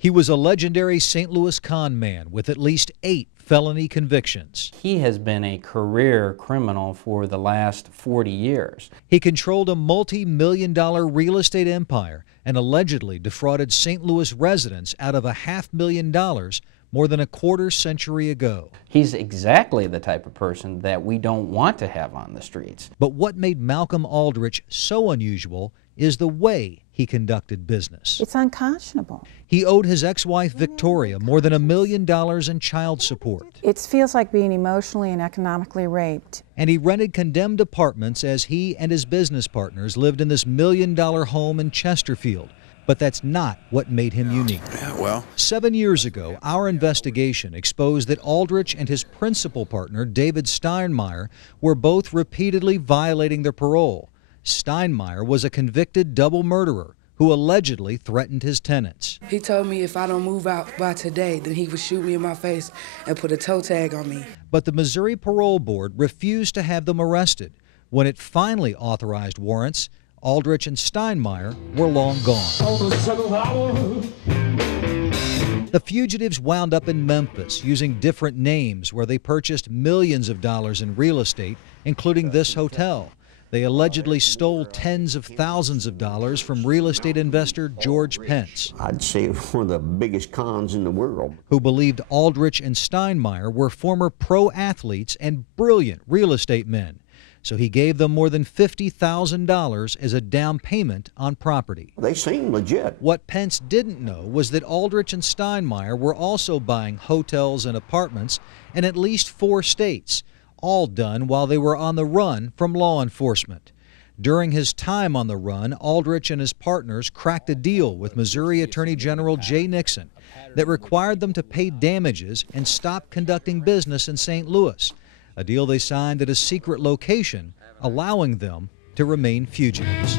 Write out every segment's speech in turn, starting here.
He was a legendary St. Louis con man with at least 8 felony convictions. He has been a career criminal for the last 40 years. He controlled a multi-million-dollar real estate empire and allegedly defrauded St. Louis residents out of $500,000 more than a quarter century ago. He's exactly the type of person that we don't want to have on the streets. But what made Malcolm Aldrich so unusual is the way he conducted business. It's unconscionable. He owed his ex-wife Victoria more than $1 million in child support. It feels like being emotionally and economically raped. And he rented condemned apartments as he and his business partners lived in this $1 million home in Chesterfield. But that's not what made him unique. 7 years ago, our investigation exposed that Aldrich and his principal partner, David Steinmeier, were both repeatedly violating their parole. Steinmeier was a convicted double murderer who allegedly threatened his tenants. He told me if I don't move out by today, then he would shoot me in my face and put a toe tag on me. But the Missouri Parole Board refused to have them arrested. When it finally authorized warrants, Aldrich and Steinmeier were long gone. The fugitives wound up in Memphis using different names where they purchased millions of dollars in real estate, including this hotel. They allegedly stole tens of thousands of dollars from real estate investor George Pence. I'd say one of the biggest cons in the world. Who believed Aldrich and Steinmeier were former pro athletes and brilliant real estate men. So he gave them more than $50,000 as a down payment on property. They seem legit. What Pence didn't know was that Aldrich and Steinmeier were also buying hotels and apartments in at least 4 states, all done while they were on the run from law enforcement. During his time on the run, Aldrich and his partners cracked a deal with Missouri Attorney General Jay Nixon that required them to pay damages and stop conducting business in St. Louis, a deal they signed at a secret location, allowing them to remain fugitives.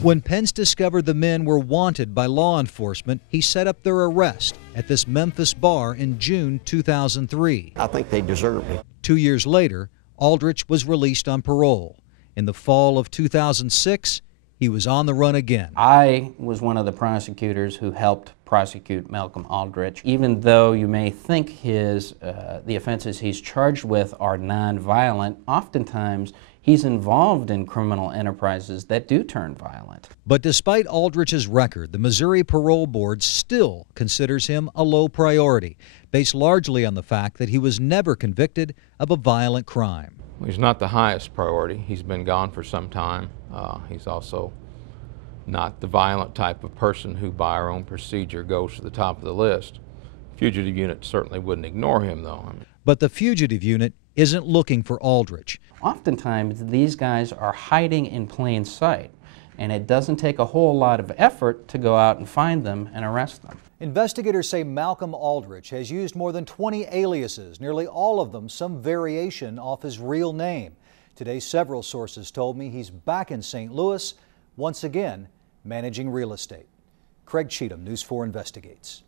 When Pence discovered the men were wanted by law enforcement, he set up their arrest at this Memphis bar in June 2003. I think they deserve it. 2 years later, Aldrich was released on parole. In the fall of 2006, he was on the run again. I was one of the prosecutors who helped prosecute Malcolm Aldrich. Even though you may think the offenses he's charged with are nonviolent, oftentimes he's involved in criminal enterprises that do turn violent. But despite Aldrich's record, the Missouri Parole Board still considers him a low priority, based largely on the fact that he was never convicted of a violent crime. He's not the highest priority. He's been gone for some time. He's also not the violent type of person who, by our own procedure, goes to the top of the list. Fugitive unit certainly wouldn't ignore him, though. But the fugitive unit isn't looking for Aldrich. Oftentimes, these guys are hiding in plain sight, and it doesn't take a whole lot of effort to go out and find them and arrest them. Investigators say Malcolm Aldrich has used more than 20 aliases, nearly all of them some variation off his real name. Today, several sources told me he's back in St. Louis, once again managing real estate. Craig Cheatham, News 4 Investigates.